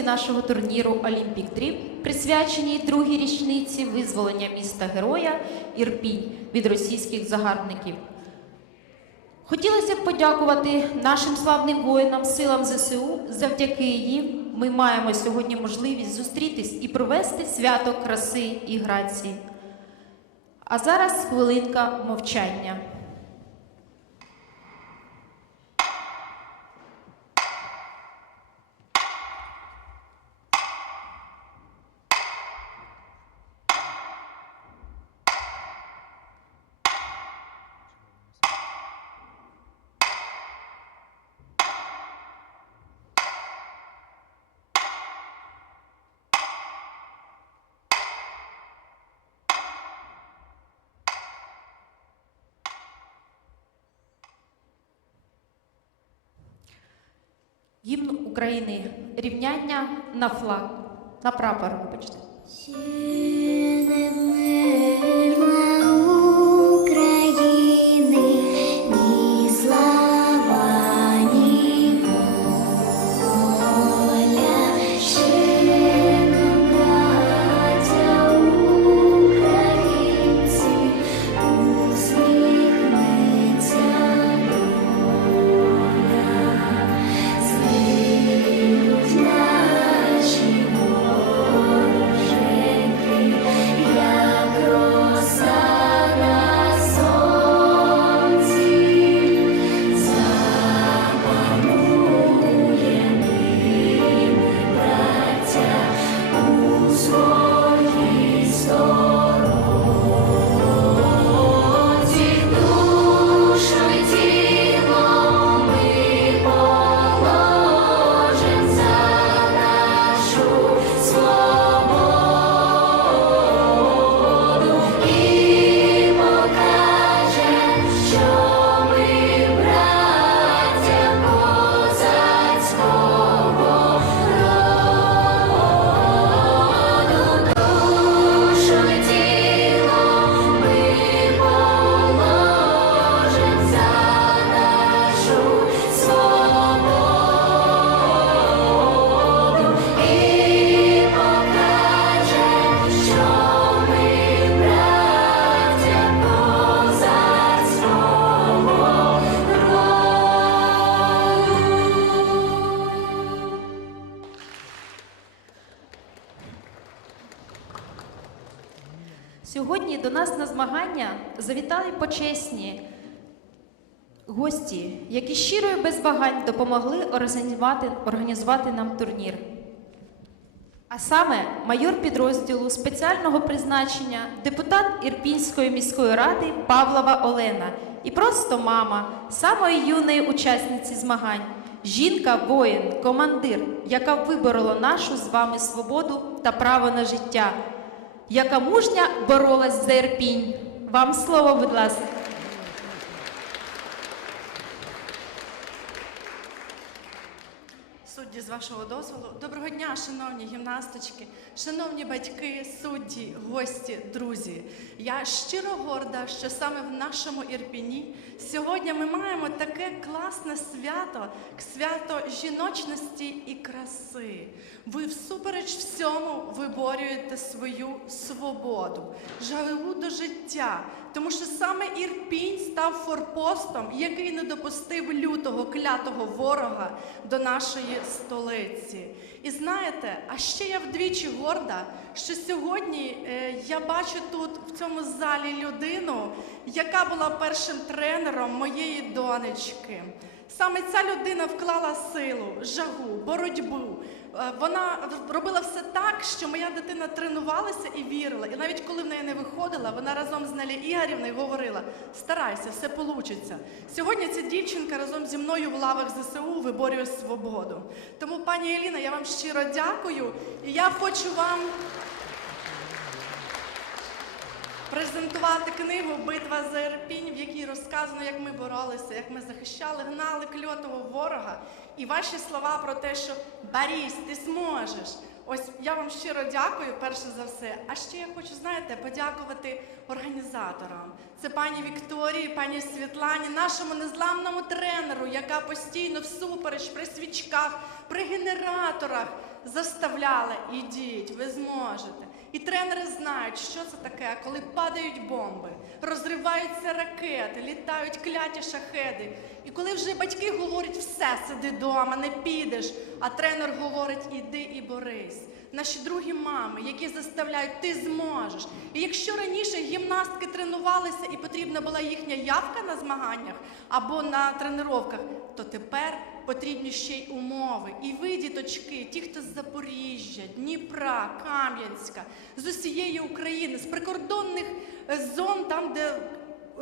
Гості нашого турніру Олімпік Дрім, присвяченій другій річниці визволення міста Героя Ірпінь від російських загарбників. Хотілося б подякувати нашим славним воїнам, силам ЗСУ. Завдяки їм ми маємо сьогодні можливість зустрітись і провести свято краси і грації. А зараз хвилинка мовчання. Гімн України рівняння на флаг, на прапор, вибачте. Сьогодні до нас на змагання завітали почесні гості, які щиро і без вагань допомогли організувати, організувати нам турнір. А саме майор підрозділу спеціального призначення, депутат Ірпінської міської ради Павлова Олена і просто мама самої юної учасниці змагань, жінка, воїн, командир, яка виборола нашу з вами свободу та право на життя, яка мужня боролась за Ірпінь. Вам слово, будь ласка. Судді, з вашого дозволу, доброго дня, шановні гімнасточки, шановні батьки, судді, гості, друзі. Я щиро горда, що саме в нашому Ірпіні сьогодні ми маємо таке класне свято, свято жіночності і краси. Ви всупереч всьому виборюєте свою свободу, жагу до життя, тому що саме Ірпінь став форпостом, який не допустив лютого клятого ворога до нашої столиці. І знаєте, а ще я вдвічі горда, що сьогодні е, я бачу тут в цьому залі людину, яка була першим тренером моєї донечки. Саме ця людина вклала силу, жагу, боротьбу. Е, Вона робила все так, що моя дитина тренувалася і вірила. І навіть коли в неї не виходила, вона разом з Нелі Ігорівною говорила: старайся, все получиться. Сьогодні ця дівчинка разом зі мною в лавах ЗСУ виборює свободу. Тому, пані Еліна, я вам щиро дякую. І я хочу вам презентувати книгу Битва за Ірпінь, в якій розказано, як ми боролися, як ми захищали, гнали кльотого ворога. І ваші слова про те, що Борис, ти зможеш. Ось я вам щиро дякую, перше за все. А ще я хочу, знаєте, подякувати організаторам. Це пані Вікторії, пані Світлані, нашому незламному тренеру, яка постійно всупереч при свічках, при генераторах заставляла ідіть, ви зможете. І тренери знають, що це таке, коли падають бомби, розриваються ракети, літають кляті шахеди. І коли вже батьки говорять, все, сиди вдома, не підеш, а тренер говорить, іди і борись. Наші другі мами, які заставляють, ти зможеш. І якщо раніше гімнастки тренувалися і потрібна була їхня явка на змаганнях або на тренуваннях, то тепер потрібні ще й умови. І ви, діточки, ті, хто з Запоріжжя, Дніпра, Кам'янська, з усієї України, з прикордонних е, зон, там, де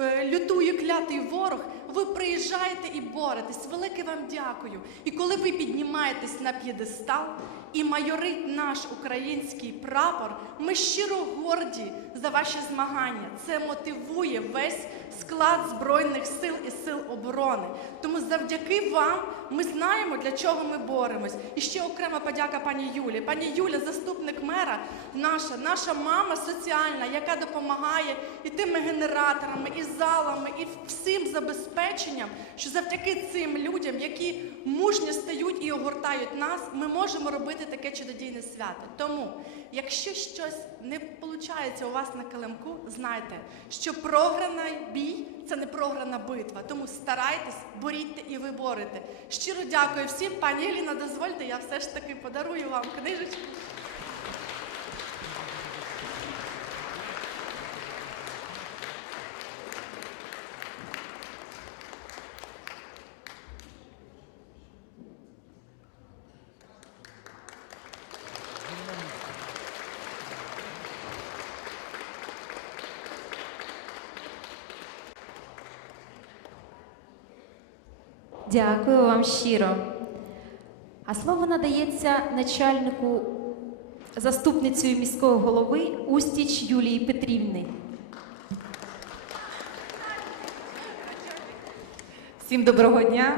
е, лютує клятий ворог, ви приїжджаєте і боретесь. Велике вам дякую. І коли ви піднімаєтесь на п'єдестал і майорить наш український прапор, ми щиро горді за ваші змагання. Це мотивує весь склад Збройних сил і сил оборони. Тому завдяки вам ми знаємо, для чого ми боремось. І ще окрема подяка пані Юлі. Пані Юля, заступник мера, наша, наша мама соціальна, яка допомагає і тими генераторами, і залами, і всім забезпеченням, що завдяки цим людям, які мужньо стають і огортають нас, ми можемо робити таке чудодійне свято. Тому, якщо щось не виходить у вас на килимку, знайте, що програний бій це не програна битва. Тому старайтесь, боріть і ви борете. Щиро дякую всім. Пані Еліна, дозвольте, я все ж таки подарую вам книжечку. Дякую вам щиро. А слово надається начальнику заступницею міського голови Устіч Юлії Петрівни. Всім доброго дня.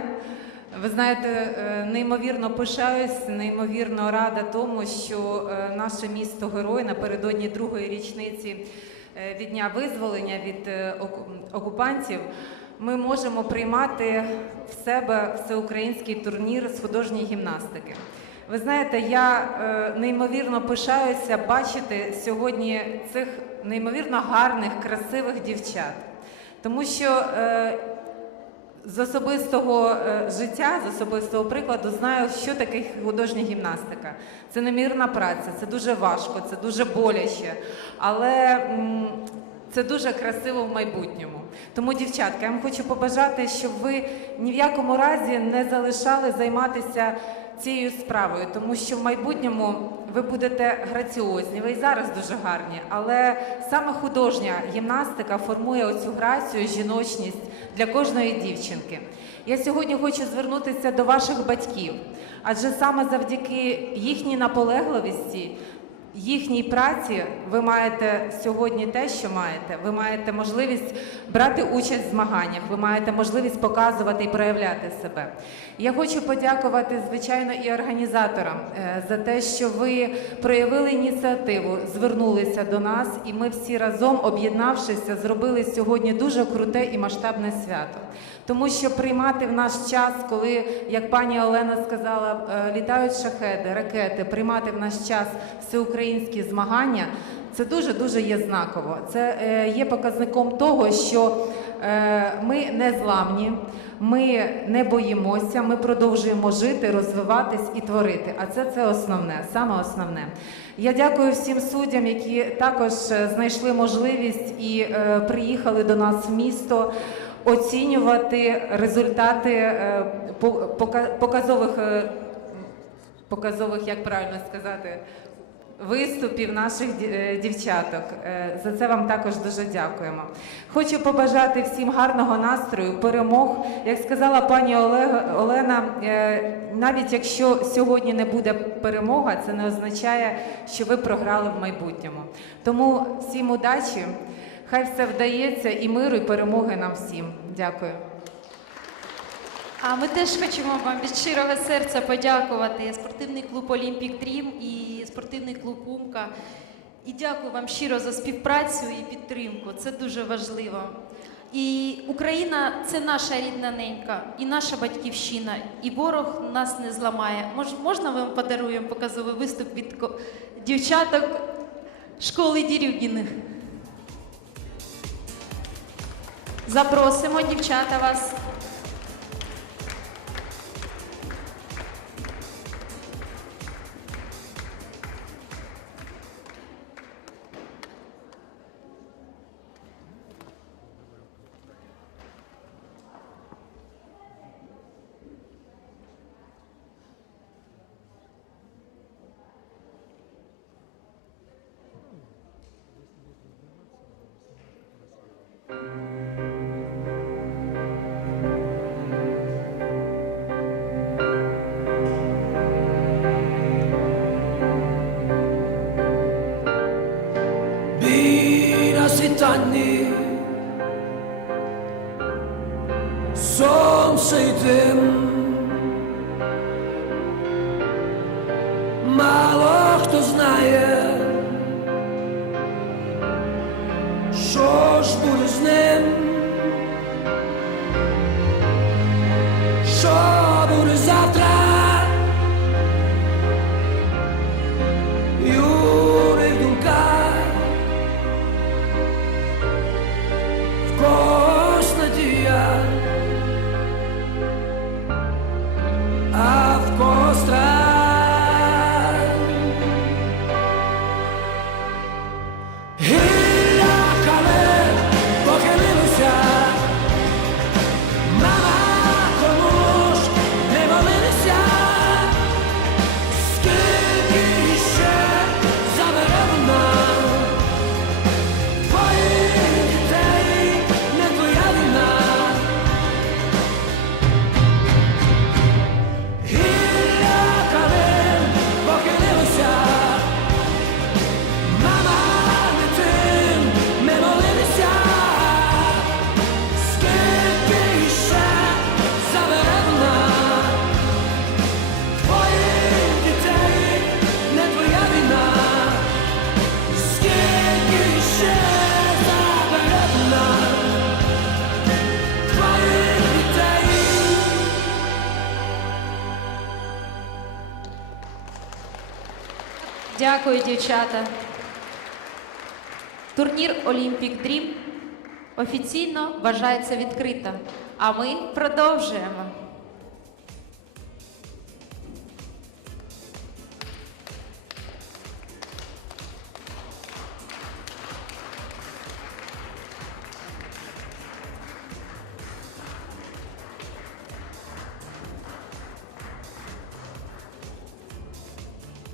Ви знаєте, е, неймовірно пишаюсь, неймовірно рада тому, що е, наше місто герой напередодні другої річниці е, від дня визволення від оку- окупантів. Ми можемо приймати в себе всеукраїнський турнір з художньої гімнастики. Ви знаєте, я е, неймовірно пишаюся бачити сьогодні цих неймовірно гарних, красивих дівчат, тому що е, з особистого е, життя, з особистого прикладу, знаю, що таке художня гімнастика. Це немірна праця, це дуже важко, це дуже боляче, але це дуже красиво в майбутньому. Тому, дівчатка, я вам хочу побажати, щоб ви ні в якому разі не залишали займатися цією справою, тому що в майбутньому ви будете граціозні, ви і зараз дуже гарні, але саме художня гімнастика формує оцю грацію, жіночність для кожної дівчинки. Я сьогодні хочу звернутися до ваших батьків, адже саме завдяки їхній наполегливості, їхній праці ви маєте сьогодні те, що маєте. Ви маєте можливість брати участь в змаганнях, ви маєте можливість показувати і проявляти себе. Я хочу подякувати, звичайно, і організаторам е, за те, що ви проявили ініціативу, звернулися до нас, і ми всі разом, об'єднавшися, зробили сьогодні дуже круте і масштабне свято. Тому що приймати в наш час, коли, як пані Олена сказала, е, літають шахеди, ракети, приймати в наш час всеукраїнські змагання. Це дуже дуже є знаково. Це е, є показником того, що е, ми не зламні, ми не боїмося, ми продовжуємо жити, розвиватись і творити. А це це основне, саме основне. Я дякую всім суддям, які також знайшли можливість і приїхали до нас в місто оцінювати результати е, по- пока- показових, е, показових, як правильно сказати, виступів наших е, дівчаток. За це вам також дуже дякуємо. Хочу побажати всім гарного настрою, перемог. Як сказала пані Олена, навіть якщо сьогодні не буде перемога, це не означає, що ви програли в майбутньому. Тому всім удачі, хай все вдається і миру, і перемоги нам всім. Дякую. А ми теж хочемо вам від щирого серця подякувати. Спортивний клуб Олімпік Дрім і спортивний клуб Умка. І дякую вам щиро за співпрацю і підтримку. Це дуже важливо. І Україна це наша рідна ненька, і наша батьківщина, і ворог нас не зламає. Мож, можна вам подаруємо показовий виступ від дівчаток школи Дірюгіних? Запросимо дівчата вас. Що ж буде з ним, Дякую, дівчата. Турнір Олімпік Дрім офіційно вважається відкритим. А ми продовжуємо.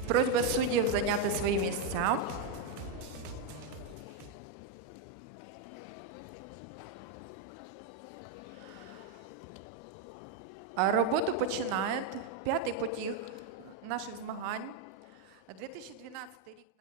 Просьба суддів зайняти свої місця. Роботу починає п'ятий потік наших змагань. 2012 рік.